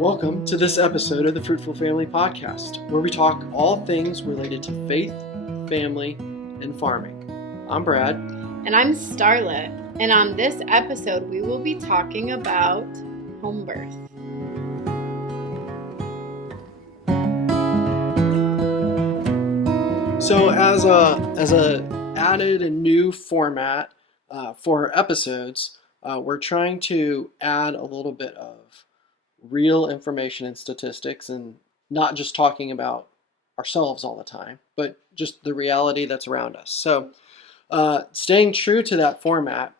Welcome to this episode of the Fruitful Family Podcast, where we talk all things related to faith, family, and farming. I'm Brad. And I'm Starlet. And on this episode, we will be talking about home birth. So as a added and new format for episodes, we're trying to add a little bit of real information and statistics, and not just talking about ourselves all the time, but just the reality that's around us. So staying true to that format,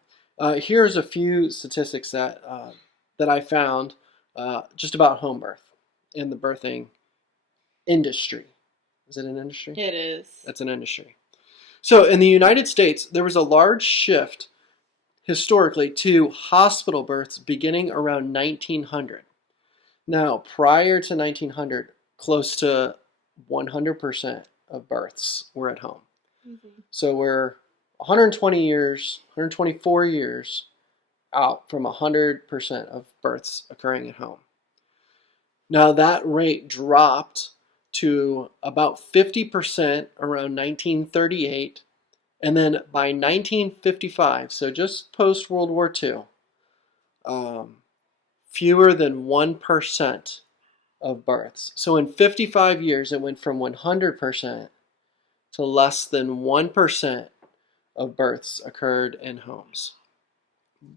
here's a few statistics that I found just about home birth in the birthing industry. Is it an industry? It is. It's an industry. So in the United States, there was a large shift historically to hospital births beginning around 1900. Now, prior to 1900, close to 100% of births were at home. Mm-hmm. So we're 124 years out from 100% of births occurring at home. Now, that rate dropped to about 50% around 1938, and then by 1955, so just post World War II, fewer than 1% of births. So in 55 years, it went from 100% to less than 1% of births occurred in homes.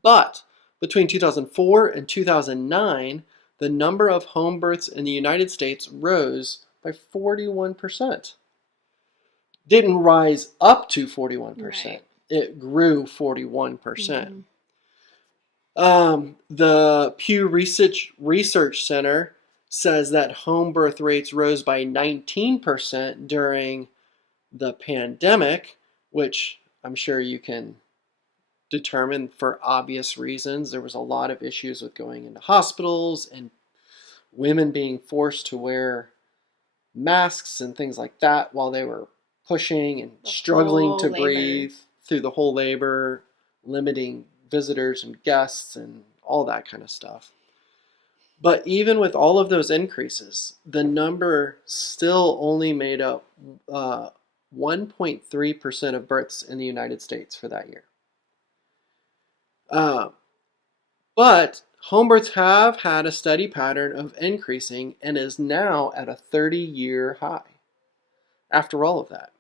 But between 2004 and 2009, the number of home births in the United States rose by 41%. Didn't rise up to 41%. Right. It grew 41%. Mm-hmm. The Pew Research Center says that home birth rates rose by 19% during the pandemic, which I'm sure you can determine for obvious reasons. There was a lot of issues with going into hospitals and women being forced to wear masks and things like that while they were pushing and struggling to breathe through the whole labor, limiting visitors and guests and all that kind of stuff. But even with all of those increases, the number still only made up 1.3% of births in the United States for that year. But home births have had a steady pattern of increasing and is now at a 30-year high after all of that.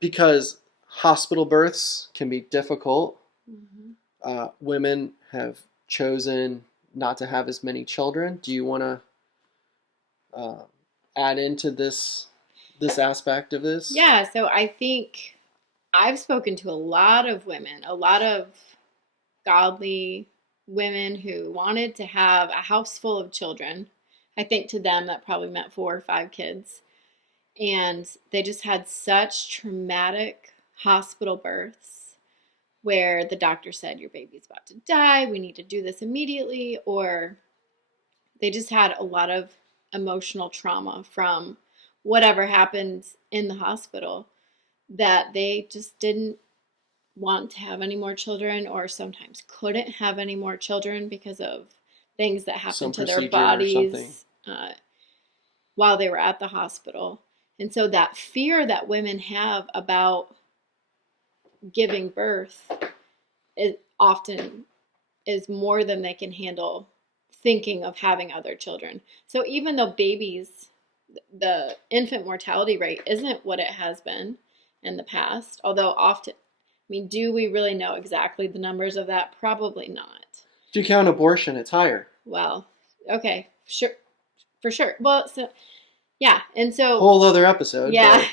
Because hospital births can be difficult. Mm-hmm. Women have chosen not to have as many children. Do you want to add into this aspect of this? Yeah, so I think I've spoken to a lot of women, a lot of godly women who wanted to have a house full of children. I think to them that probably meant 4 or 5 kids. And they just had such traumatic hospital births where the doctor said, your baby's about to die, we need to do this immediately, or they just had a lot of emotional trauma from whatever happened in the hospital that they just didn't want to have any more children, or sometimes couldn't have any more children because of things that happened to their bodies while they were at the hospital. And so that fear that women have about giving birth often is more than they can handle thinking of having other children. So even though babies, the infant mortality rate isn't what it has been in the past, although often, do we really know exactly the numbers of that? Probably not. If you count abortion, it's higher. Well, okay, sure, for sure. Well, so yeah, and so whole other episode. Yeah,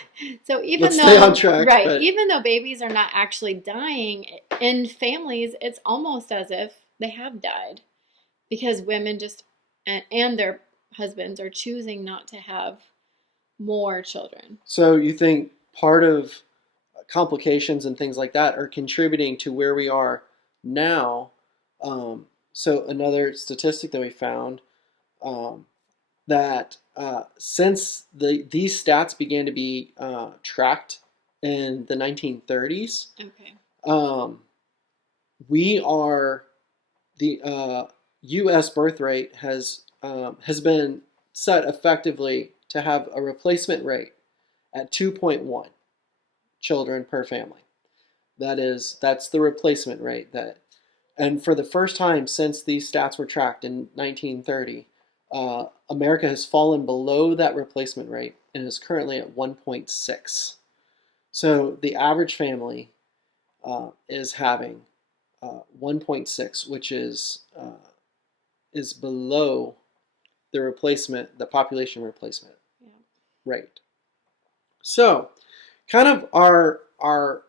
so even though stay on track, right, but even though babies are not actually dying in families, it's almost as if they have died because women just and their husbands are choosing not to have more children. So you think part of complications and things like that are contributing to where we are now? So another statistic that we found that since these stats began to be tracked in the 1930s, okay, we are the U.S. birth rate has has been set effectively to have a replacement rate at 2.1 children per family. That's the replacement rate that, and for the first time since these stats were tracked in 1930, America has fallen below that replacement rate and is currently at 1.6. So the average family is having 1.6, which is below the population replacement Yeah. rate. So, kind of our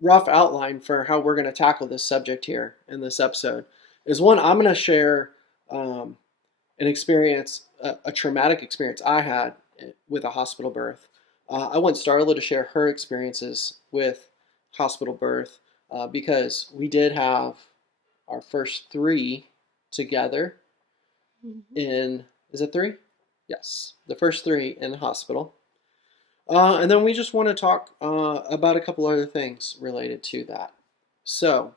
rough outline for how we're going to tackle this subject here in this episode is one, I'm going to share an experience, a traumatic experience I had with a hospital birth. I want Starla to share her experiences with hospital birth because we did have our first three together in, is it three? Yes, the first three in the hospital. And then we just want to talk about a couple other things related to that. So,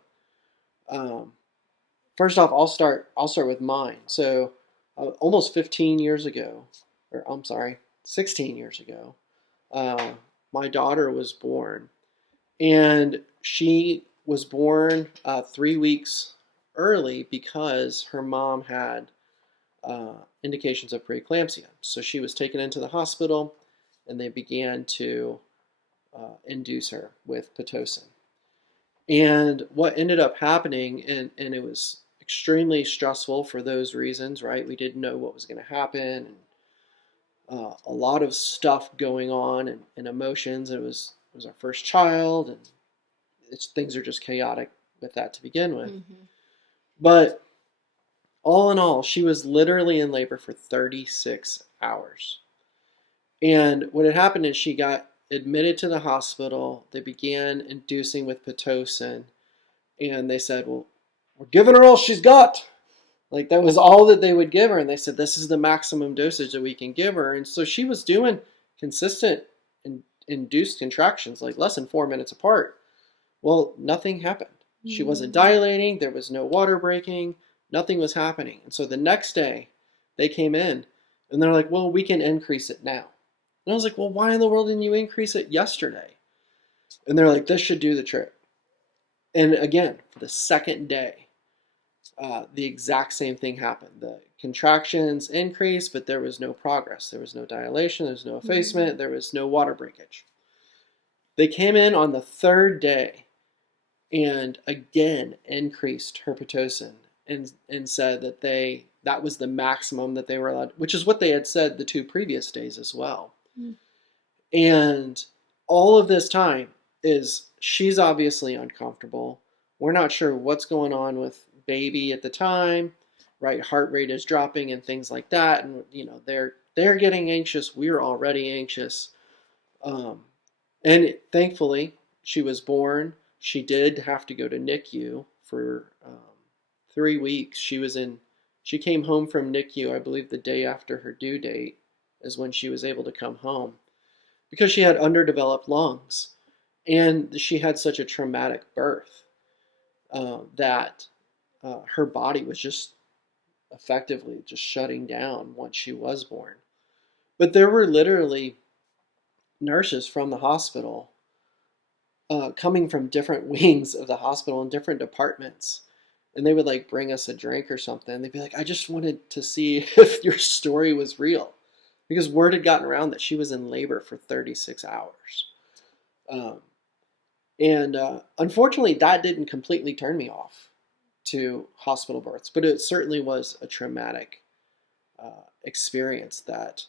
first off, I'll start with mine. So, almost 15 years ago, or I'm sorry, 16 years ago, my daughter was born, and she was born 3 weeks early because her mom had indications of preeclampsia. So she was taken into the hospital, and they began to induce her with pitocin. And what ended up happening, and it was extremely stressful for those reasons, right? We didn't know what was going to happen, and a lot of stuff going on, and emotions. It was our first child, and things are just chaotic with that to begin with. But all in all, she was literally in labor for 36 hours. And what had happened is she got admitted to the hospital. They began inducing with pitocin, and they said, "Well, we're giving her all she's got." Like, that was all that they would give her, and they said, "This is the maximum dosage that we can give her." And so she was doing consistent induced contractions, like less than 4 minutes apart. Well, nothing happened. She wasn't dilating. There was no water breaking. Nothing was happening. And so the next day, they came in, and they're like, "Well, we can increase it now." And I was like, "Well, why in the world didn't you increase it yesterday?" And they're like, "This should do the trick." And again, for the second day, the exact same thing happened. The contractions increased, but there was no progress. There was no dilation. There was no effacement. There was no water breakage. They came in on the third day and again increased her pitocin and said that that was the maximum that they were allowed, which is what they had said the 2 previous days as well. And all of this time is she's obviously uncomfortable. We're not sure what's going on with baby at the time, right? Heart rate is dropping and things like that, and they're getting anxious. We're already anxious, and thankfully she was born. She did have to go to NICU for 3 weeks. She came home from NICU, I believe, the day after her due date is when she was able to come home, because she had underdeveloped lungs, and she had such a traumatic birth that her body was just effectively just shutting down once she was born. But there were literally nurses from the hospital coming from different wings of the hospital and different departments, and they would like bring us a drink or something. They'd be like, "I just wanted to see if your story was real," because word had gotten around that she was in labor for 36 hours. And unfortunately, that didn't completely turn me off to hospital births, but it certainly was a traumatic experience that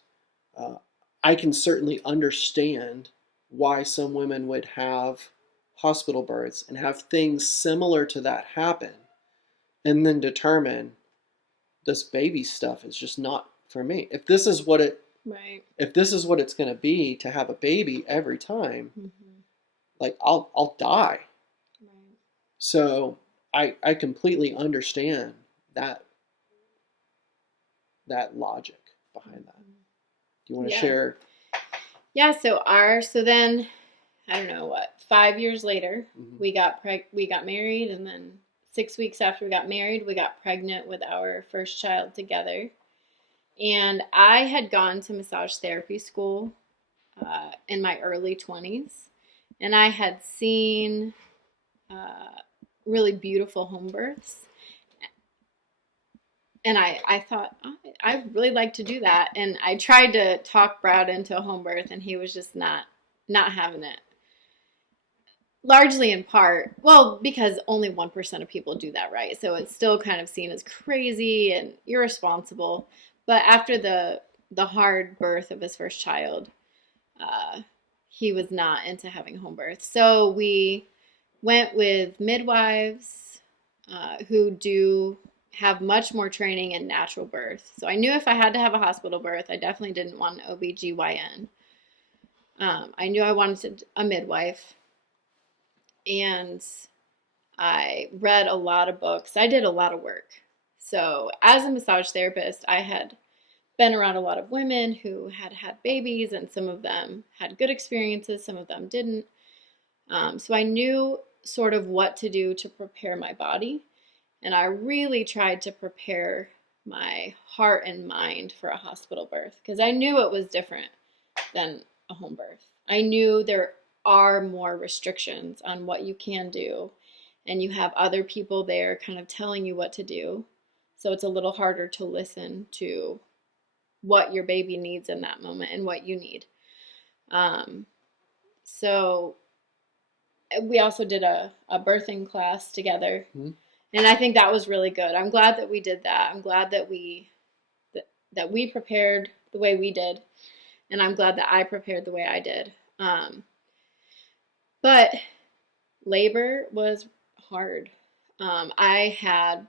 I can certainly understand why some women would have hospital births and have things similar to that happen, and then determine this baby stuff is just not for me. If this is what it's going to be to have a baby every time, like I'll die. Right. So I completely understand that logic behind that. Do you want to share? Yeah. So then, I don't know what, 5 years later, we got married, and then 6 weeks after we got married, we got pregnant with our first child together. And I had gone to massage therapy school in my early 20s, and I had seen uh, really beautiful home births. And I thought, oh, I'd really like to do that. And I tried to talk Brad into a home birth, and he was just not having it. Largely in part, well, because only 1% of people do that, right? So it's still kind of seen as crazy and irresponsible. But after the hard birth of his first child, uh, he was not into having home birth. So we went with midwives who do have much more training in natural birth. So I knew if I had to have a hospital birth, I definitely didn't want an OBGYN. I knew I wanted a midwife, and I read a lot of books. I did a lot of work. So as a massage therapist, I had been around a lot of women who had had babies, and some of them had good experiences, some of them didn't. So I knew sort of what to do to prepare my body, and I really tried to prepare my heart and mind for a hospital birth because I knew it was different than a home birth. I knew there are more restrictions on what you can do, and you have other people there kind of telling you what to do. So it's a little harder to listen to what your baby needs in that moment and what you need. Um, so we also did a birthing class together. Mm-hmm. And I think that was really good. I'm glad that we did that. I'm glad that that we prepared the way we did, and I'm glad that I prepared the way I did. But labor was hard. I had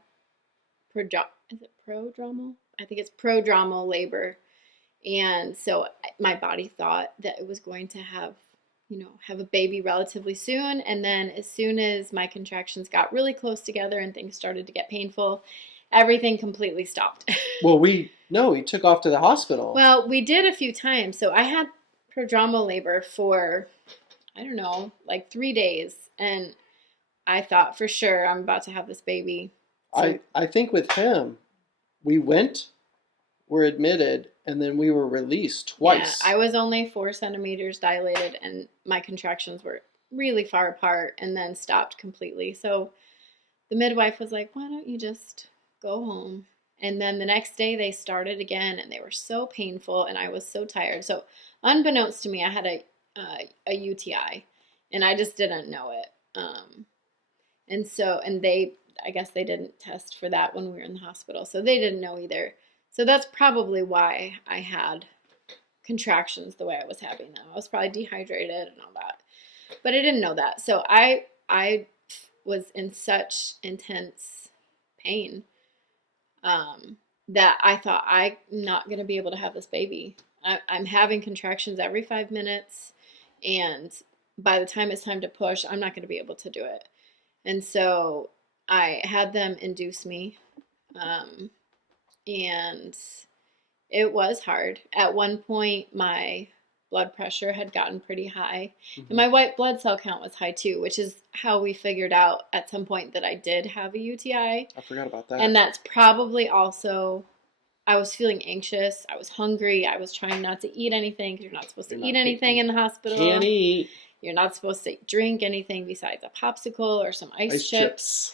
is it prodromal? I think it's prodromal labor, and so my body thought that it was going to have a baby relatively soon. And then as soon as my contractions got really close together and things started to get painful, everything completely stopped. Well, we took off to the hospital. Well, we did a few times. So I had prodromal labor for, I don't know, like 3 days. And I thought for sure I'm about to have this baby. So, I think with him, we were admitted, and then we were released twice. yeah, I was only 4 centimeters dilated, and my contractions were really far apart and then stopped completely. So the midwife was like, why don't you just go home? And then the next day they started again, and they were so painful, and I was so tired. So unbeknownst to me, I had a UTI, and I just didn't know it. And I guess they didn't test for that when we were in the hospital, so they didn't know either. So that's probably why I had contractions the way I was having them. I was probably dehydrated and all that, but I didn't know that. So I was in such intense pain that I thought I'm not going to be able to have this baby. I'm having contractions every 5 minutes, and by the time it's time to push, I'm not going to be able to do it. And so I had them induce me, and it was hard. At one point, my blood pressure had gotten pretty high, and my white blood cell count was high too, which is how we figured out at some point that I did have a UTI. I forgot about that. And that's probably also, I was feeling anxious. I was hungry. I was trying not to eat anything because you're not supposed to eat anything in the hospital. Can't eat. You're not supposed to drink anything besides a popsicle or some ice chips. Chips.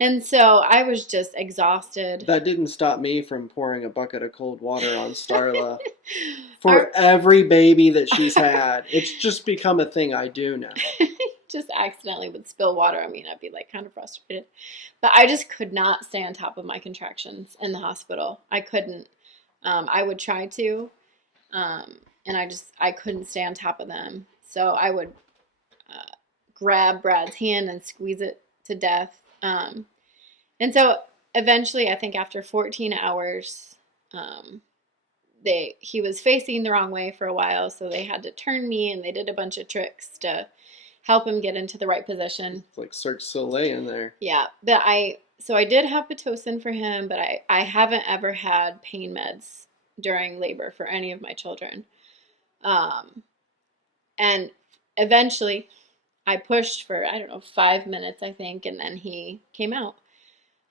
And so I was just exhausted. That didn't stop me from pouring a bucket of cold water on Starla for every baby that she's had. It's just become a thing I do now. Just accidentally would spill water on me, and I'd be like kind of frustrated. But I just could not stay on top of my contractions in the hospital. I couldn't. I would try to, and I couldn't stay on top of them. So I would grab Brad's hand and squeeze it to death. And so eventually, I think after 14 hours, he was facing the wrong way for a while, so they had to turn me, and they did a bunch of tricks to help him get into the right position. It's like Cirque du Soleil in there. Yeah, but I did have Pitocin for him, but I haven't ever had pain meds during labor for any of my children. And eventually, I pushed for, I don't know, 5 minutes, I think, and then he came out.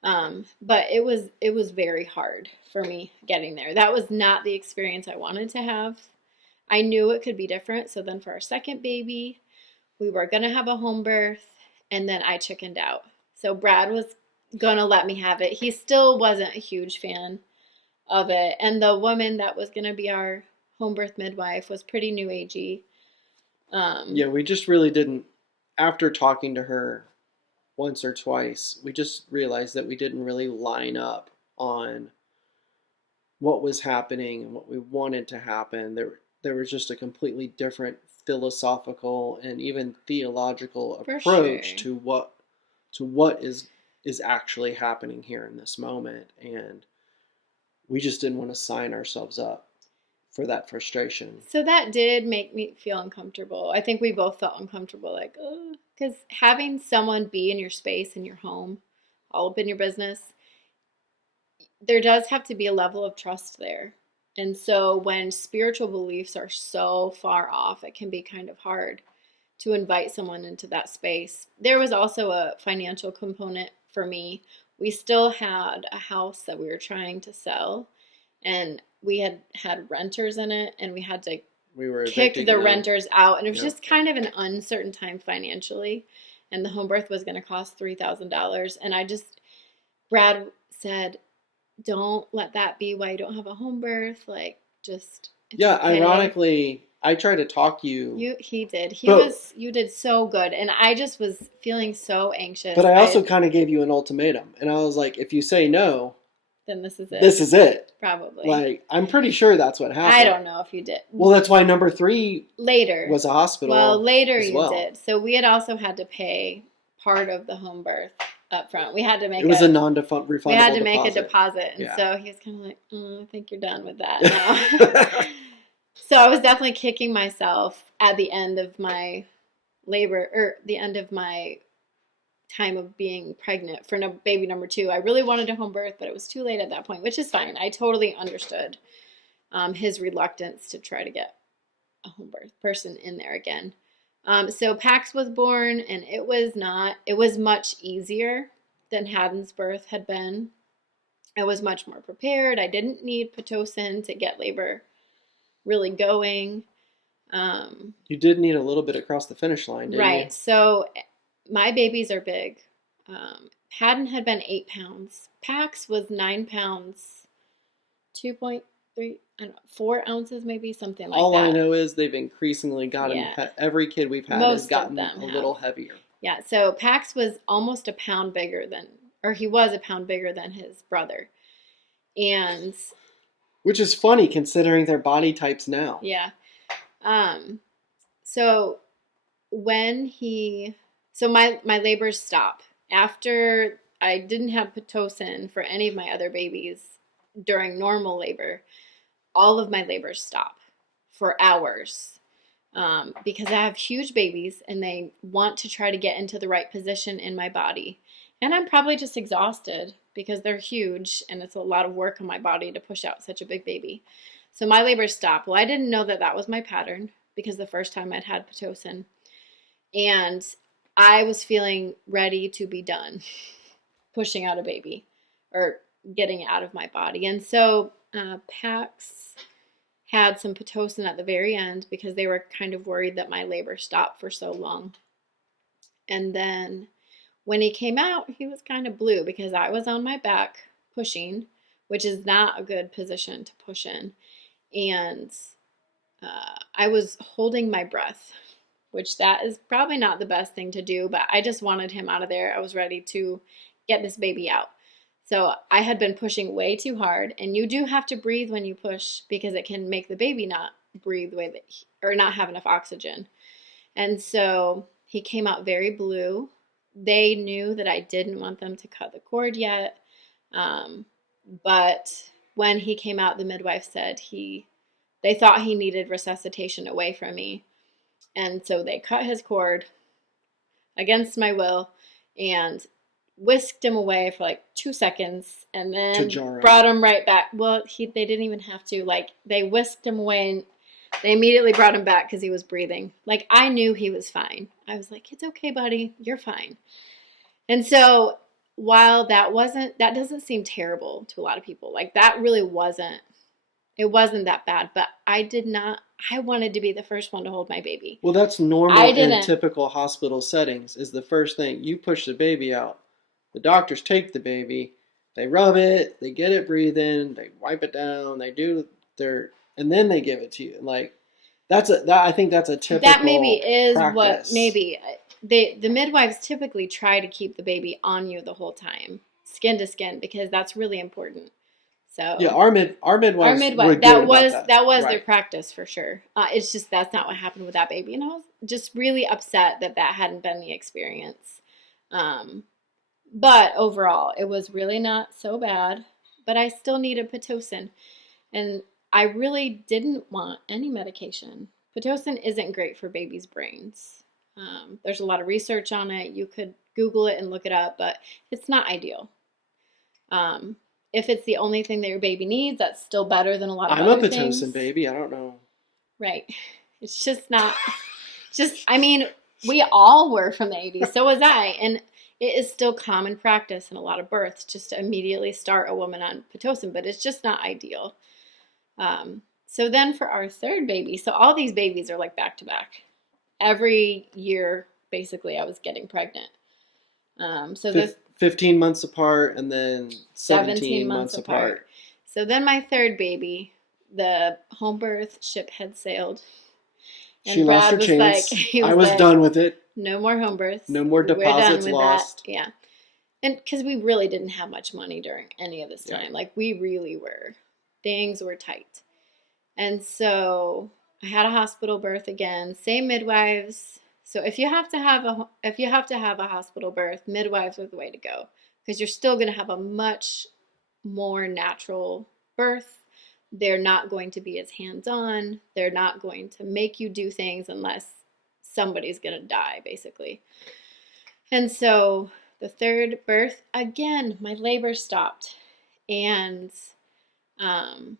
But it was very hard for me getting there. That was not the experience I wanted to have. I knew it could be different. So then for our second baby, we were going to have a home birth, and then I chickened out. So Brad was going to let me have it. He still wasn't a huge fan of it. And the woman that was going to be our home birth midwife was pretty new agey. Yeah, we just really didn't, after talking to her once or twice, we just realized that we didn't really line up on what was happening and what we wanted to happen. There was just a completely different philosophical and even theological For approach sure. to what is actually happening here in this moment, and we just didn't want to sign ourselves up for that frustration. So that did make me feel uncomfortable. I think we both felt uncomfortable, like, oh, because having someone be in your space, in your home, all up in your business, there does have to be a level of trust there. And so when spiritual beliefs are so far off, it can be kind of hard to invite someone into that space. There was also a financial component for me. We still had a house that we were trying to sell, and we had renters in it, and we had to We were kick evicting the them. renters out, and it was Yep. just kind of an uncertain time financially. And the home birth was going to cost $3,000, and Brad said, "Don't let that be why you don't have a home birth. Like, just it's Yeah, okay." ironically, I tried to talk you, He did. but You did so good, and I just was feeling so anxious. but I also kind of gave you an ultimatum, and I was like, if you say no, Then this is it. this is it. Probably. Like, I'm pretty sure that's what happened. I don't know if you did. Well, that's why number 3 Later was a hospital. Well, later as you well. did. So we had also had to pay part of the home birth up front. We had to make It was a non-refundable we had to make deposit. a deposit, and Yeah. so he was kind of like, I think you're done with that now. So I was definitely kicking myself at the end of my labor, or the end of my time of being pregnant for baby number 2. I really wanted a home birth, but it was too late at that point, which is fine. I totally understood his reluctance to try to get a home birth person in there again. So Pax was born, and it was much easier than Haddon's birth had been. I was much more prepared. I didn't need Pitocin to get labor really going. You did need a little bit across the finish line, didn't Right. you? So my babies are big. Haddon had been 8 pounds. Pax was 9 pounds, 2.3, I don't know, 4 ounces, maybe something like All that. I know is they've increasingly gotten, Yeah. every kid we've had Most has of gotten them a have. little heavier. Yeah, so Pax was almost a pound bigger he was a pound bigger than his brother. And Which is funny considering their body types now. yeah. So my labors stop after I didn't have Pitocin for any of my other babies during normal labor. All of my labors stop for hours. Because I have huge babies and they want to try to get into the right position in my body. And I'm probably just exhausted because they're huge and it's a lot of work on my body to push out such a big baby. So my labors stop. Well, I didn't know that that was my pattern because the first time I'd had Pitocin. And I was feeling ready to be done pushing out a baby or getting it out of my body. And so Pax had some Pitocin at the very end because they were kind of worried that my labor stopped for so long. And then when he came out, he was kind of blue because I was on my back pushing, which is not a good position to push in. And I was holding my breath, which that is probably not the best thing to do, but I just wanted him out of there. I was ready to get this baby out. So I had been pushing way too hard, and you do have to breathe when you push because it can make the baby not breathe the way that or not have enough oxygen. And so he came out very blue. They knew that I didn't want them to cut the cord yet, but when he came out, the midwife said they thought he needed resuscitation away from me, and so they cut his cord against my will and whisked him away for like 2 seconds and then brought him right back. Well, they didn't even have to. Like, they whisked him away and they immediately brought him back because he was breathing. Like, I knew he was fine. I was like, it's okay, buddy. You're fine. And so while that doesn't seem terrible to a lot of people. Like that really wasn't it wasn't that bad, but I wanted to be the first one to hold my baby. Well, that's I normal in didn't. typical hospital settings. Is the first thing you push the baby out. The doctors take the baby, they rub it, they get it breathing, they wipe it down, they do their, and then they give it to you. Like I think that's a That maybe typical is what practice. maybe the midwives typically try to keep the baby on you the whole time, skin to skin, because that's really important. Yeah, So our our midwives were midwife good about that. that was their Right. practice for sure. It's just that's not what happened with that baby, and I was just really upset that that hadn't been the experience. Um, but overall, it was really not so bad. But I still needed pitocin, and I really didn't want any medication. Pitocin isn't great for babies' brains. There's a lot of research on it. You could Google it and look it up, but it's not ideal. Um, if it's the only thing that your baby needs, that's still better than a lot of I'm a other Pitocin things. baby. I don't know. Right. It's just not, just, I mean, we all were from the 80s. So was I. And it is still common practice in a lot of births just to immediately start a woman on Pitocin, but it's just not ideal. So then for our third baby, so all these babies are like back to back. Every year, basically, I was getting pregnant. So this 15 months apart and then 17 17 months months apart. apart. So then my third baby, the home birth ship had sailed. She And lost Brad her was like, chance. he I was was like, done with it. no more home births. No more We're done deposits with that. lost. Yeah. And because we really didn't have much money during any of this Yeah. time. Like, we really were. Things were tight. And so I had a hospital birth again. Same midwives. So if you have to have a hospital birth, midwives are the way to go because you're still going to have a much more natural birth. They're not going to be as hands-on. They're not going to make you do things unless somebody's going to die, basically. And so the third birth, again, my labor stopped. And um,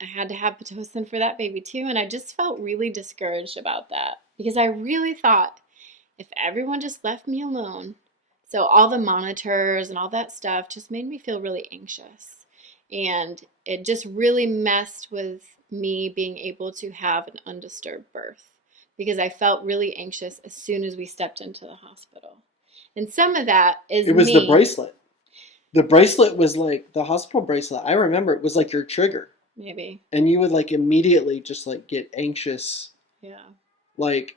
I had to have Pitocin for that baby too. And I just felt really discouraged about that because I really thought if everyone just left me alone, so all the monitors and all that stuff just made me feel really anxious. And it just really messed with me being able to have an undisturbed birth because I felt really anxious as soon as we stepped into the hospital. And some of that is It was the me, bracelet. The bracelet was like the hospital bracelet. I remember it was like your trigger. maybe. And you would like immediately just like get anxious. Yeah. Like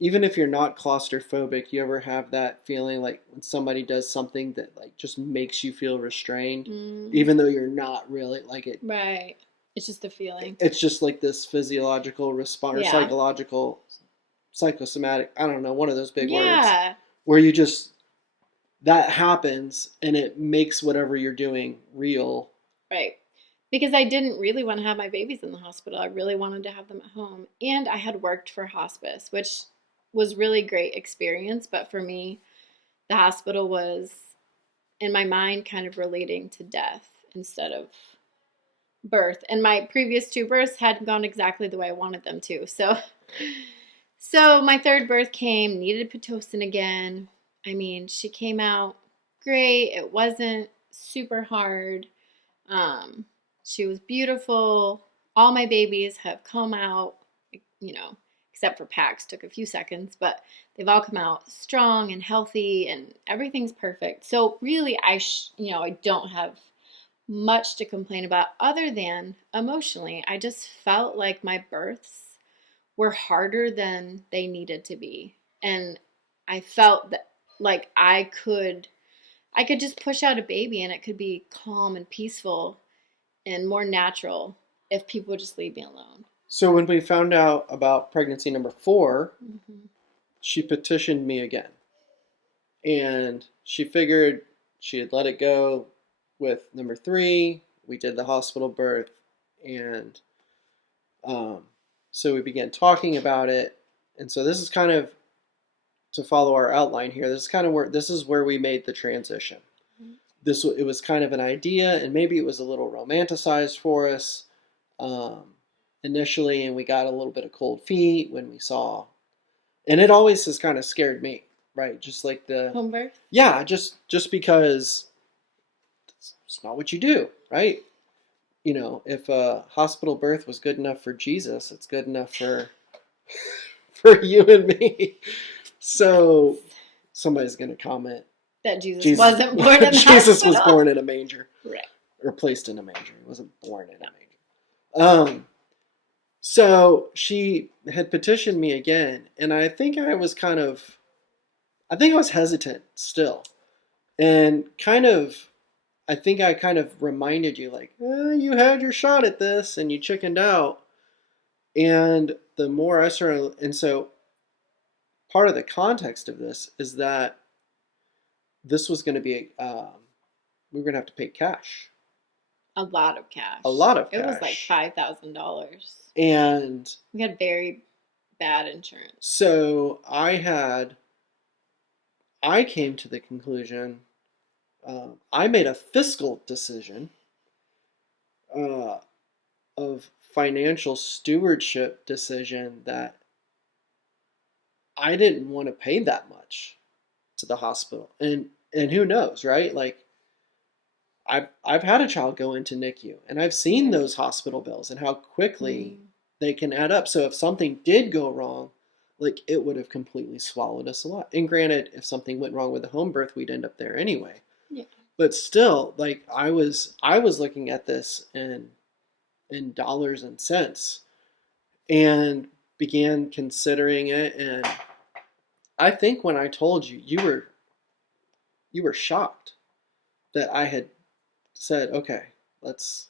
even if you're not claustrophobic, you ever have that feeling like when somebody does something that like just makes you feel restrained, even though you're not really like it. Right. It's just a feeling. It's just like this physiological response or Yeah. psychological, psychosomatic. I don't know, one of those big words Yeah. where you just that happens and it makes whatever you're doing real. Right. Because I didn't really want to have my babies in the hospital. I really wanted to have them at home. And I had worked for hospice, which was really great experience, but for me, the hospital was in my mind kind of relating to death instead of birth. And my previous two births hadn't gone exactly the way I wanted them to. So my third birth came, needed Pitocin again. I mean, she came out great. It wasn't super hard. Um, she was beautiful. All my babies have come out, you know, except for Pax, took a few seconds, but they've all come out strong and healthy and everything's perfect. So really, I don't have much to complain about other than emotionally. I just felt like my births were harder than they needed to be. And I felt that like I could just push out a baby and it could be calm and peaceful and more natural if people would just leave me alone. So when we found out about pregnancy number 4, Mm-hmm. she petitioned me again. And she figured she had let it go with number 3. We did the hospital birth. And so we began talking about it. And so this is kind of to follow our outline here. This is where we made the transition. It was kind of an idea, and maybe it was a little romanticized for us initially, and we got a little bit of cold feet when we saw, and it always has kind of scared me, right? Just like the Home birth? yeah, just because it's not what you do, right? You know, if a hospital birth was good enough for Jesus, it's good enough for for you and me. So somebody's going to comment That Jesus Jesus wasn't born in the Jesus was hospital. born in a manger Right. or placed in a manger. He wasn't born in a manger. So she had petitioned me again, and I think I was hesitant still, and I think I kind of reminded you, like, you had your shot at this and you chickened out. And the more I started, and so part of the context of this is that this was going to be, we were going to have to pay cash. A lot of cash. A lot of It was like cash. $5,000. And We had very bad insurance. so I came to the conclusion, I made a fiscal decision of financial stewardship decision that I didn't want to pay that much to the hospital. And who knows, right? Like I've had a child go into NICU and I've seen those hospital bills and how quickly they can add up. So if something did go wrong, like it would have completely swallowed us a lot. And granted, if something went wrong with the home birth, we'd end up there anyway. Yeah. But still, like I was looking at this in dollars and cents and began considering it. And I think when I told you, you were shocked that I had said, okay, let's.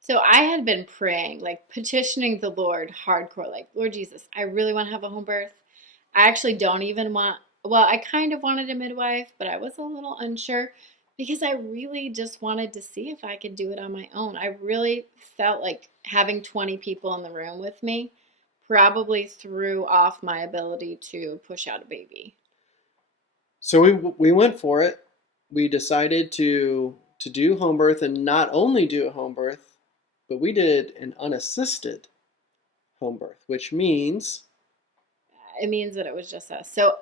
So I had been praying, like petitioning the Lord hardcore, like, Lord Jesus, I really want to have a home birth. I actually don't even want, well, I kind of wanted a midwife, but I was a little unsure because I really just wanted to see if I could do it on my own. I really felt like having 20 people in the room with me probably threw off my ability to push out a baby. So we went for it. We decided to do home birth, and not only do a home birth, but we did an unassisted home birth, which means It means that it was just us. So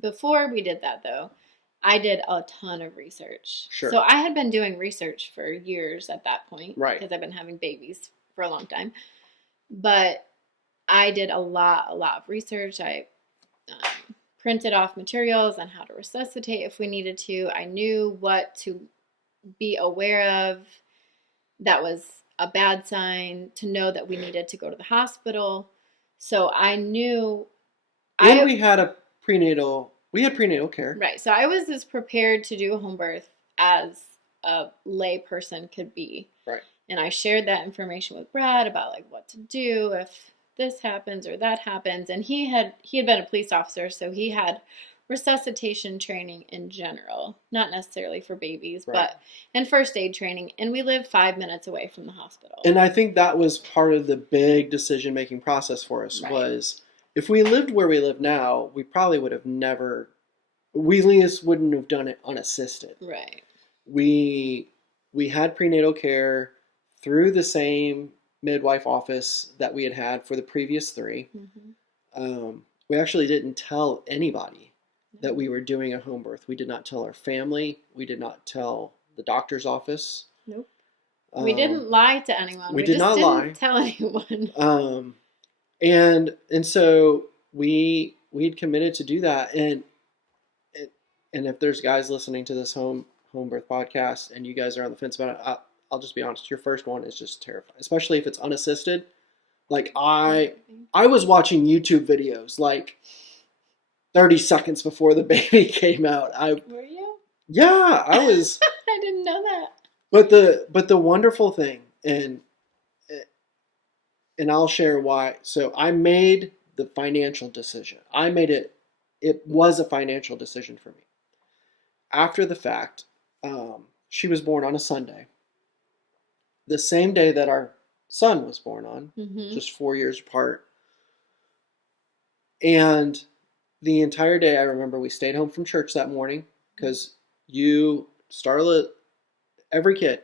before we did that though, I did a ton of research. Sure. So I had been doing research for years at that point, right, because I've been having babies for a long time. But I did a lot of research. I printed off materials on how to resuscitate if we needed to. I knew what to be aware of that was a bad sign, to know that we needed to go to the hospital. So I knew. and we had prenatal care. Right. So I was as prepared to do a home birth as a lay person could be. Right. And I shared that information with Brad about like what to do if this happens or that happens. And he had been a police officer, so he had resuscitation training in general, not necessarily for babies, right, but and first aid training. And we live 5 minutes away from the hospital. And I think that was part of the big decision-making process for us. Right. Was if we lived where we live now, we probably would have never, we at least wouldn't have done it unassisted. Right. We had prenatal care through the same midwife office that we had for the previous 3. Mm-hmm. We actually didn't tell anybody that we were doing a home birth. We did not tell our family. We did not tell the doctor's office. Nope. We didn't lie to anyone. We did not lie. Tell anyone. And so we'd committed to do that. And if there's guys listening to this home birth podcast and you guys are on the fence about it, I'll just be honest. Your first one is just terrifying, especially if it's unassisted. Like I was watching YouTube videos like 30 seconds before the baby came out. Were you? Yeah, I was. I didn't know that. But the wonderful thing, and I'll share why. So I made the financial decision. I made it. It was a financial decision for me. After the fact, she was born on a Sunday, the same day that our son was born on, just 4 years apart. And the entire day, I remember we stayed home from church that morning because Starlet, every kid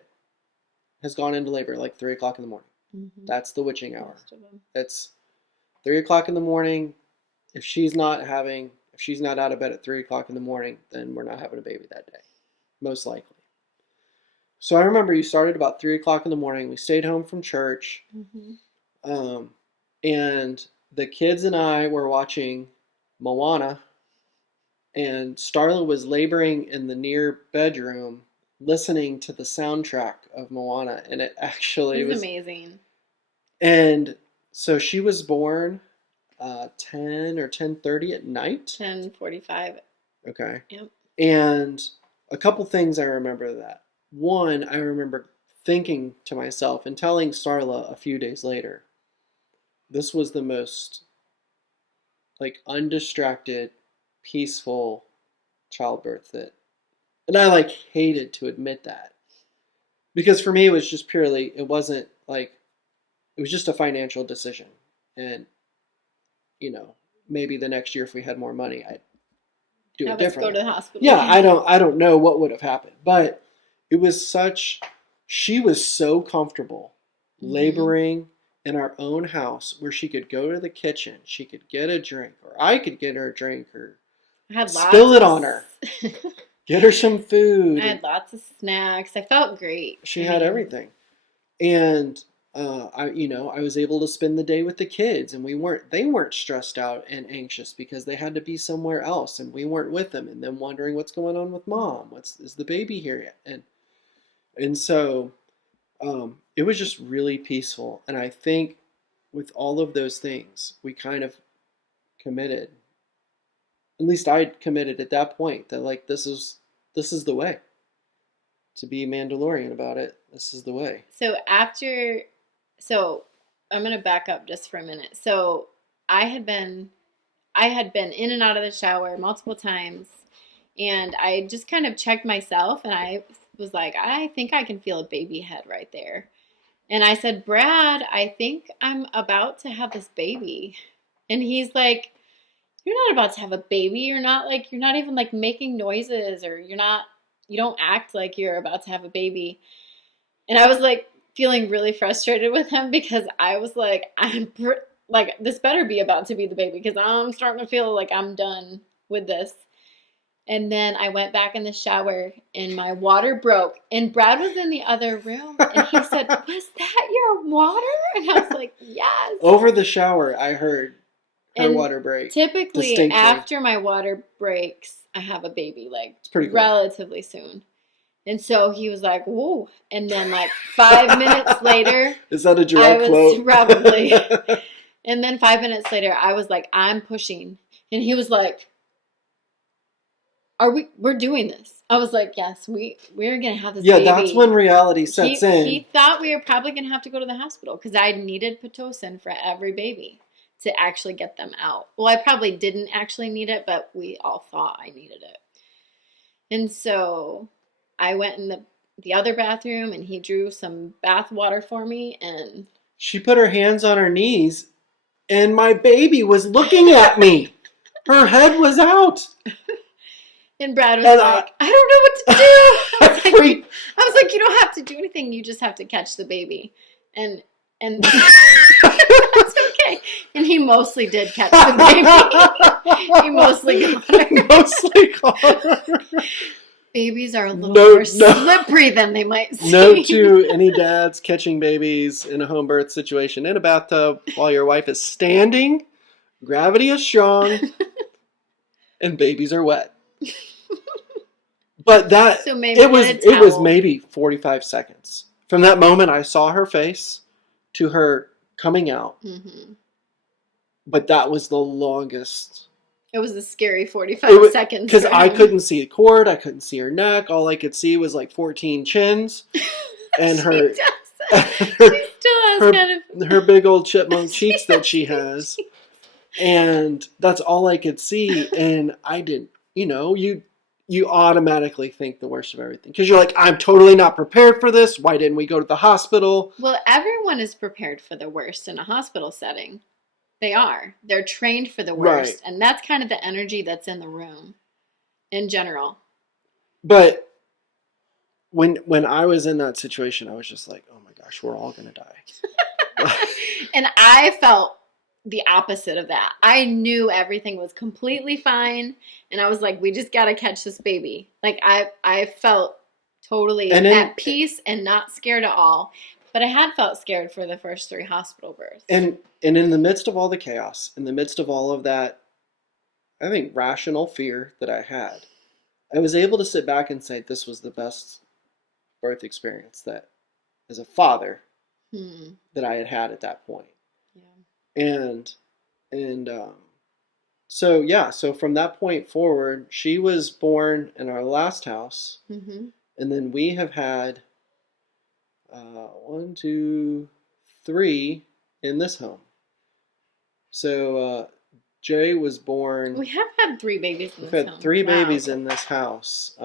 has gone into labor like 3 o'clock in the morning. Mm-hmm. That's the witching hour. It's 3 o'clock in the morning. If If she's not out of bed at 3 o'clock in the morning, then we're not having a baby that day, most likely. So I remember you started about 3 o'clock in the morning. We stayed home from church, um, and the kids and I were watching Moana, and Starla was laboring in the near bedroom, listening to the soundtrack of Moana, and it actually It was was amazing. And so she was born 10 or 10:30 at night. 10:45. Okay. Yep. And a couple things I remember that. One, I remember thinking to myself and telling Starla a few days later, this was the most like undistracted, peaceful childbirth that, and I like hated to admit that. Because for me it was just purely, it wasn't like, it was just a financial decision. And maybe the next year if we had more money, I'd do it Have us go differently. to the hospital. Yeah, I don't know what would have happened, but it was she was so comfortable laboring in our own house where she could go to the kitchen, she could get a drink, or I could get her a drink, or I had spill it on her, get her some food. I had lots of snacks. I felt great. She had everything. And I was able to spend the day with the kids, and they weren't stressed out and anxious because they had to be somewhere else, and we weren't with them, and them wondering what's going on with mom. Is the baby here yet? And so it was just really peaceful. And I think with all of those things, we kind of committed. At least I committed at that point that like this is the way. To be Mandalorian about it, this is the way. So I'm gonna back up just for a minute. So I had been in and out of the shower multiple times, and I just kind of checked myself, and I was like, I think I can feel a baby head right there. And I said, Brad, I think I'm about to have this baby. And he's like, you're not about to have a baby. You're not even like making noises, or you don't act like you're about to have a baby. And I was like feeling really frustrated with him because I was like, like, this better be about to be the baby because I'm starting to feel like I'm done with this. And then I went back in the shower and my water broke. And Brad was in the other room and he said, was that your water? And I was like, yes. Over the shower, I heard her water break. Typically, distinctly. after my water breaks, I have a baby, like it's pretty cool. Relatively soon. And so he was like, whoa. And then like 5 minutes later. Is that a Jarrell quote? Probably. And then 5 minutes later, I was like, I'm pushing. And he was like, we're doing this. I was like, yes, we're going to have this baby. Yeah, that's when reality sets in. He thought we were probably going to have to go to the hospital because I needed Pitocin for every baby to actually get them out. Well, I probably didn't actually need it, but we all thought I needed it. And so I went in the other bathroom and he drew some bath water for me, and she put her hands on her knees and my baby was looking at me. Her head was out. And Brad was like, I don't know what to do. I was like, you don't have to do anything. You just have to catch the baby. And that's okay. And he mostly did catch the baby. He mostly got her. Babies are a little more slippery than they might seem. Note to any dads catching babies in a home birth situation in a bathtub while your wife is standing. Gravity is strong. And babies are wet. But it was maybe 45 seconds. From that moment I saw her face to her coming out. Mm-hmm. But that was the longest. It was a scary 45 seconds. Because I couldn't see the cord. I couldn't see her neck. All I could see was like 14 chins. And her... She still has her big old chipmunk cheeks that she has. And that's all I could see. And I didn't... You automatically think the worst of everything. Because you're like, I'm totally not prepared for this. Why didn't we go to the hospital? Well, everyone is prepared for the worst in a hospital setting. They are. They're trained for the worst. Right. And that's kind of the energy that's in the room in general. But when I was in that situation, I was just like, oh my gosh, we're all going to die. And I felt the opposite of that. I knew everything was completely fine, and I was like, we just got to catch this baby. Like I felt totally And at then peace and not scared at all. But I had felt scared for the first 3 hospital births. and in the midst of all the chaos, in the midst of all of that, I think rational fear that I had, I was able to sit back and say this was the best birth experience that as a father Hmm. that I had had at that point. Yeah. And so yeah, so from that point forward, she was born in our last house, Mm-hmm. and then we have had one, two, three in this home. So Jay was born. We have had 3 babies in We've this had home. 3 Wow. babies in this house.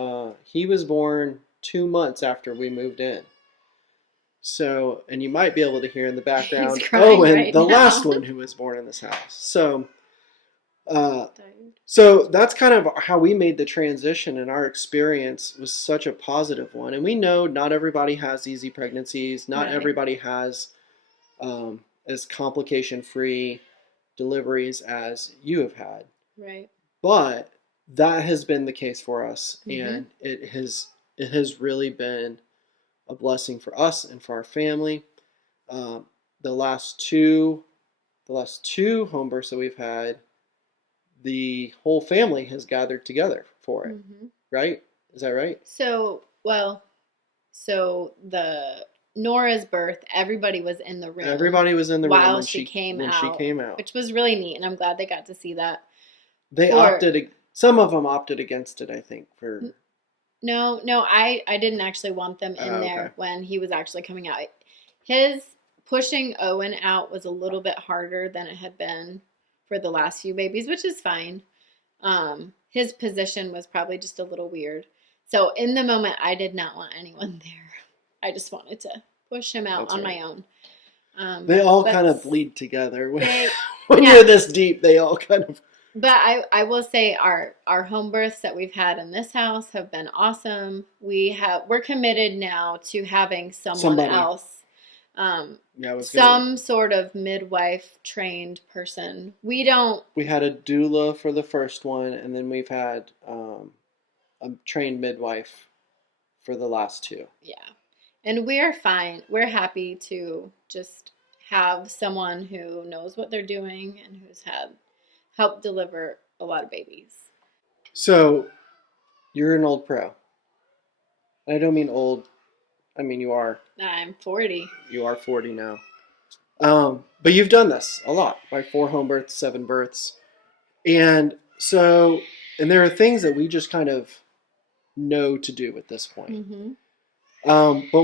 He was born 2 months after we moved in. So, and you might be able to hear in the background, He's crying and right the now. last one who was born in this house. Uh, so that's kind of how we made the transition, and our experience was such a positive one. And we know not everybody has easy pregnancies, not Right. everybody has as complication-free deliveries as you have had. Right. But that has been the case for us, Mm-hmm. and it has really been a blessing for us and for our family. Um, the last two home births that we've had, the whole family has gathered together for it. Mm-hmm. Right? Is that right? So, well, so the Nora's birth, everybody was in the room Everybody was in the room while when she came out, she came out. which was really neat, and I'm glad they got to see that. They opted. Some of them opted against it, I think. No, I didn't actually want them in there Okay. when he was actually coming out. His pushing Owen out was a little bit harder than it had been for the last few babies, which is fine. His position was probably just a little weird. So in the moment, I did not want anyone there. I just wanted to push him out That's on right. my own. They all but kind of bleed together. When yeah. you're this deep, they all kind of. But I will say our home births that we've had in this house have been awesome. We're committed now to having Somebody. else, Yeah, some sort of midwife trained person. We had a doula for the first one, and then we've had a trained midwife for the last 2. Yeah. And we're fine. We're happy to just have someone who knows what they're doing and who's had helped deliver a lot of babies. So, you're an old pro. I don't mean old. I mean you are. I'm 40. You are 40 now. But you've done this a lot, like 4 home births, 7 births, and so, and there are things that we just kind of know to do at this point. Mm-hmm. But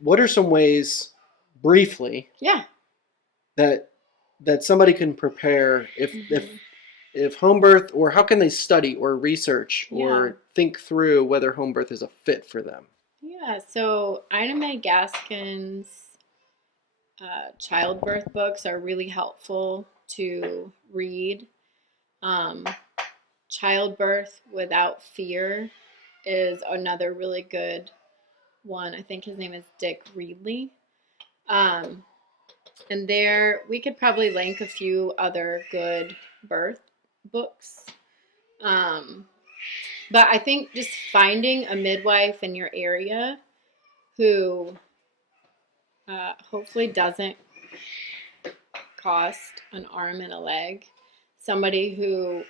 what are some ways, briefly, Yeah. that somebody can prepare if home birth, or how can they study or research or think through whether home birth is a fit for them? Yeah, so Ina May Gaskin's childbirth books are really helpful to read. Childbirth Without Fear is another really good one. I think his name is Dick Reedley. And there, we could probably link a few other good birth books. But I think just finding a midwife in your area who hopefully doesn't cost an arm and a leg, somebody who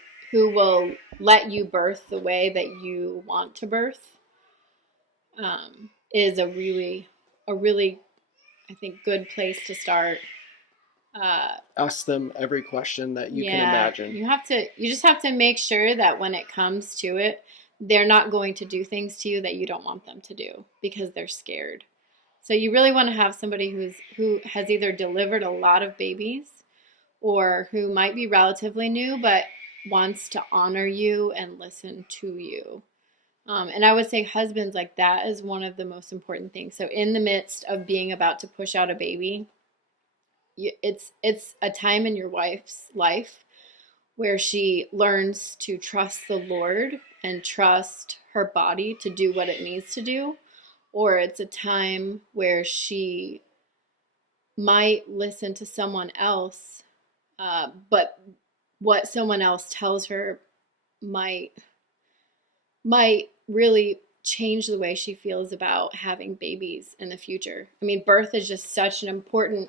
will let you birth the way that you want to birth, is a really I think good place to start. Ask them every question that you can imagine. You just have to make sure that when it comes to it, they're not going to do things to you that you don't want them to do because they're scared. So you really want to have somebody who has either delivered a lot of babies or who might be relatively new but wants to honor you and listen to you. And I would say husbands, like, that is one of the most important things. So in the midst of being about to push out a baby, it's a time in your wife's life where she learns to trust the Lord and trust her body to do what it needs to do, or it's a time where she might listen to someone else But what someone else tells her might really change the way she feels about having babies in the future. I mean, birth is just such an important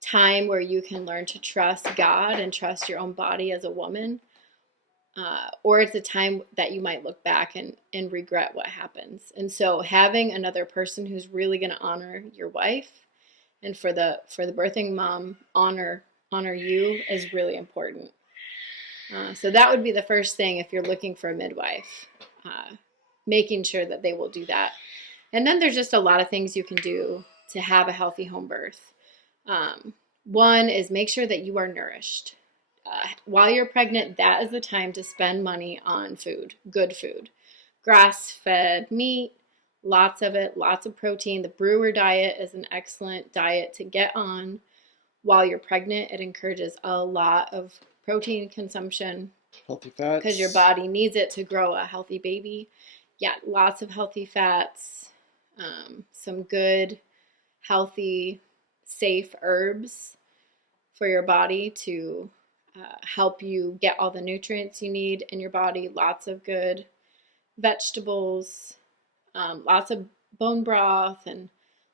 time where you can learn to trust God and trust your own body as a woman. Or it's a time that you might look back and regret what happens. And so having another person who's really going to honor your wife and for the birthing mom honor you is really important. So that would be the first thing if you're looking for a midwife, making sure that they will do that. And then there's just a lot of things you can do to have a healthy home birth. One is make sure that you are nourished. While you're pregnant, that is the time to spend money on food, good food. Grass-fed meat, lots of it, lots of protein. The brewer diet is an excellent diet to get on while you're pregnant. It encourages a lot of protein consumption. Healthy fats. Because your body needs it to grow a healthy baby. Yeah, lots of healthy fats, some good, healthy, safe herbs for your body to help you get all the nutrients you need in your body. Lots of good vegetables, lots of bone broth, and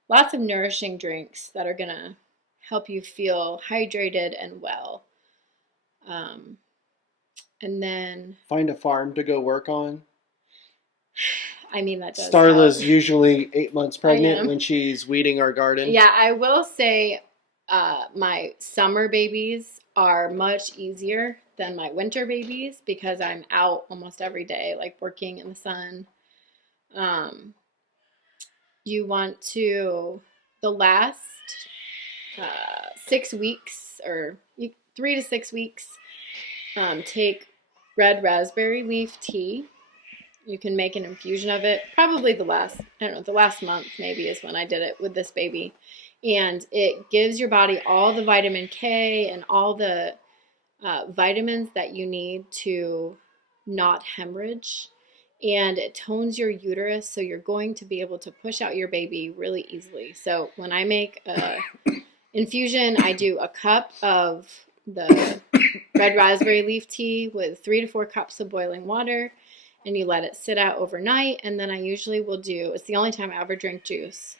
lots of nourishing drinks that are going to help you feel hydrated and well. And then find a farm to go work on. I mean, that does Starla's help. usually 8 months pregnant when she's weeding our garden. Yeah, I will say my summer babies are much easier than my winter babies because I'm out almost every day, like working in the sun. You want to, the last 6 weeks or 3 to 6 weeks, take red raspberry leaf tea. You can make an infusion of it. Probably the last month maybe is when I did it with this baby. And it gives your body all the vitamin K and all the vitamins that you need to not hemorrhage. And it tones your uterus, so you're going to be able to push out your baby really easily. So when I make a infusion, I do a cup of the red raspberry leaf tea with 3 to 4 cups of boiling water, and you let it sit out overnight. And then I usually will it's the only time I ever drink juice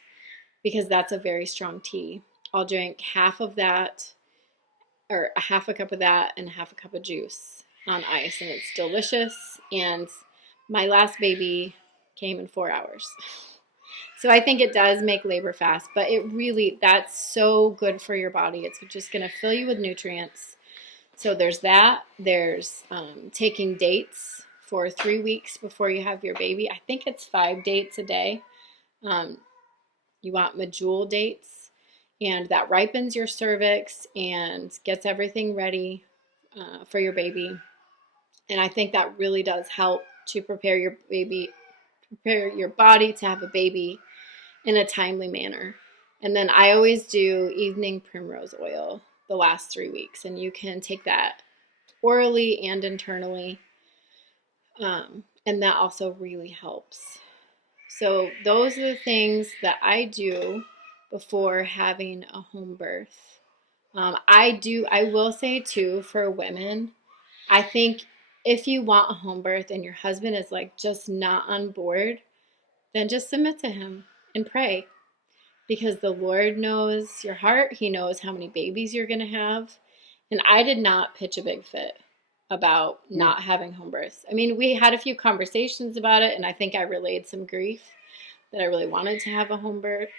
because that's a very strong tea. I'll drink half of that, or a half a cup of that and half a cup of juice on ice, and it's delicious. And my last baby came in 4 hours. So I think it does make labor fast, but that's so good for your body. It's just going to fill you with nutrients. So there's that. There's taking dates for 3 weeks before you have your baby. I think it's 5 dates a day. You want medjool dates, and that ripens your cervix and gets everything ready for your baby. And I think that really does help to prepare your body to have a baby in a timely manner. And then I always do evening primrose oil the last 3 weeks, and you can take that orally and internally. And that also really helps. So those are the things that I do before having a home birth. I will say too, for women, I think if you want a home birth and your husband is like just not on board, then just submit to him and pray, because the Lord knows your heart. He knows how many babies you're going to have. And I did not pitch a big fit about not having home births. I mean, we had a few conversations about it, and I think I relayed some grief that I really wanted to have a home birth.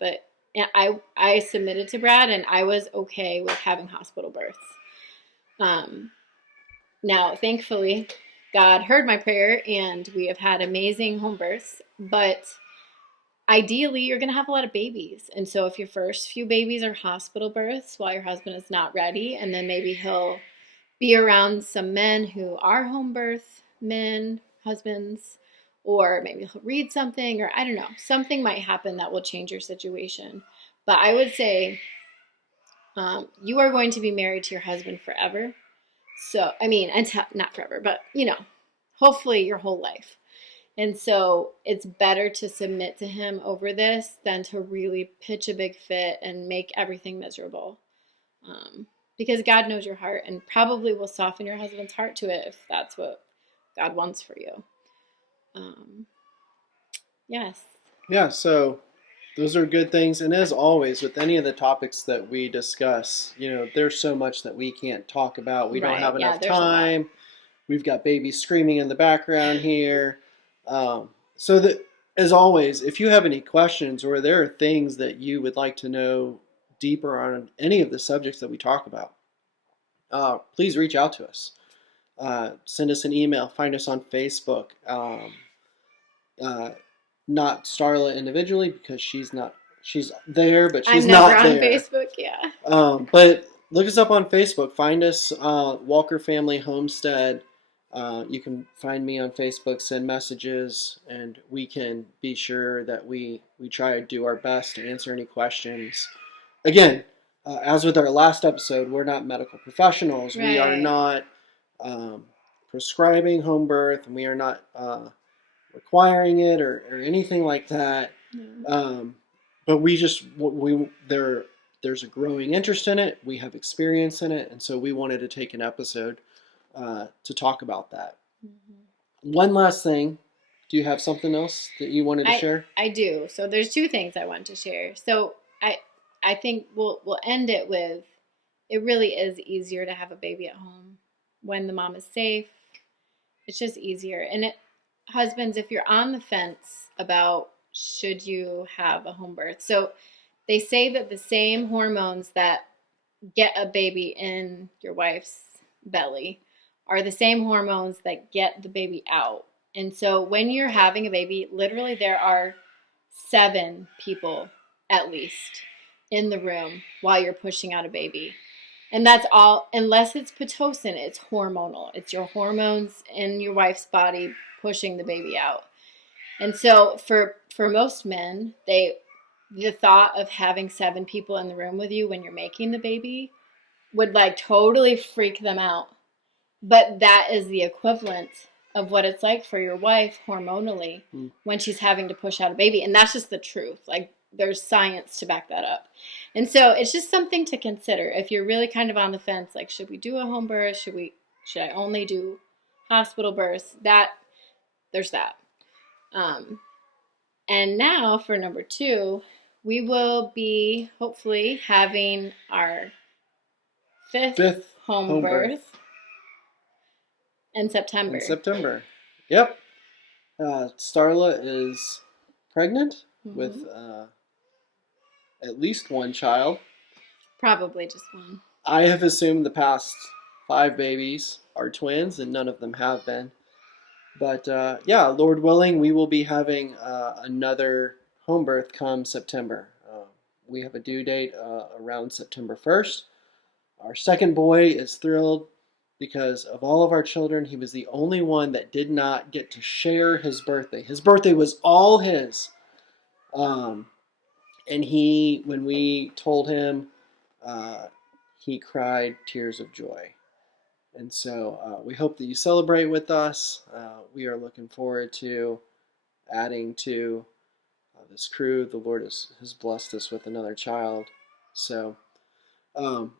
But I submitted to Brad, and I was okay with having hospital births. Now, thankfully, God heard my prayer, and we have had amazing home births. But ideally, you're going to have a lot of babies. And so if your first few babies are hospital births while your husband is not ready, and then maybe he'll be around some men who are home birth men, husbands, or maybe he'll read something, or I don't know, something might happen that will change your situation. But I would say you are going to be married to your husband forever. So, I mean, not forever, but, hopefully your whole life. And so it's better to submit to him over this than to really pitch a big fit and make everything miserable. because God knows your heart and probably will soften your husband's heart to it if that's what God wants for you. Yes. Yeah, so those are good things. And as always, with any of the topics that we discuss, there's so much that we can't talk about. We don't have Right. Yeah, enough there's a lot. time. We've got babies screaming in the background here. So that, as always, if you have any questions or there are things that you would like to know deeper on any of the subjects that we talk about, please reach out to us. Send us an email. Find us on Facebook. Not Starla individually because she's there, but she's I'm never not on there. Facebook, yeah. But look us up on Facebook. Find us, Walker Family Homestead. You can find me on Facebook, send messages, and we can be sure that we try to do our best to answer any questions. Again, as with our last episode, we're not medical professionals. Right. We are not prescribing home birth, and we are not requiring it or anything like that. No. But there's a growing interest in it. We have experience in it, and so we wanted to take an episode to talk about that. Mm-hmm. One last thing. Do you have something else that you wanted to share? I do. So there's two things I want to share. So I think we'll end it with, it really is easier to have a baby at home when the mom is safe. It's just easier. And husbands, if you're on the fence about should you have a home birth, so they say that the same hormones that get a baby in your wife's belly are the same hormones that get the baby out. And so when you're having a baby, literally there are 7 people at least in the room while you're pushing out a baby. And that's all, unless it's Pitocin, it's hormonal. It's your hormones in your wife's body pushing the baby out. And so for most men, the thought of having 7 people in the room with you when you're making the baby would totally freak them out. But that is the equivalent of what it's like for your wife hormonally when she's having to push out a baby. And that's just the truth. There's science to back that up. And so it's just something to consider. If you're really kind of on the fence, should we do a home birth? Should I only do hospital births? There's that. And now for number 2, we will be hopefully having our fifth home birth in September. Yep. Starla is pregnant with at least 1 child. Probably just 1. I have assumed the past 5 babies are twins, and none of them have been. But Lord willing, we will be having another home birth come September. We have a due date around September 1st. Our second boy is thrilled because of all of our children, he was the only one that did not get to share his birthday. His birthday was all his. And when we told him, he cried tears of joy. And so we hope that you celebrate with us. We are looking forward to adding to this crew. The Lord has blessed us with another child. So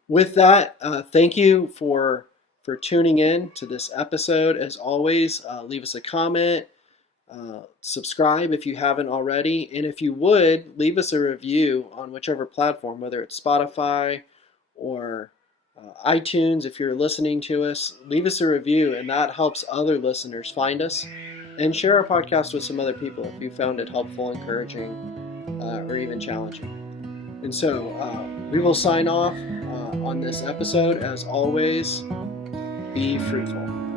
with that, thank you for tuning in to this episode. As always, leave us a comment. Subscribe if you haven't already. And if you would, leave us a review on whichever platform, whether it's Spotify or iTunes. If you're listening to us, leave us a review, and that helps other listeners find us. And share our podcast with some other people if you found it helpful, encouraging, or even challenging. And so we will sign off on this episode. As always, be fruitful.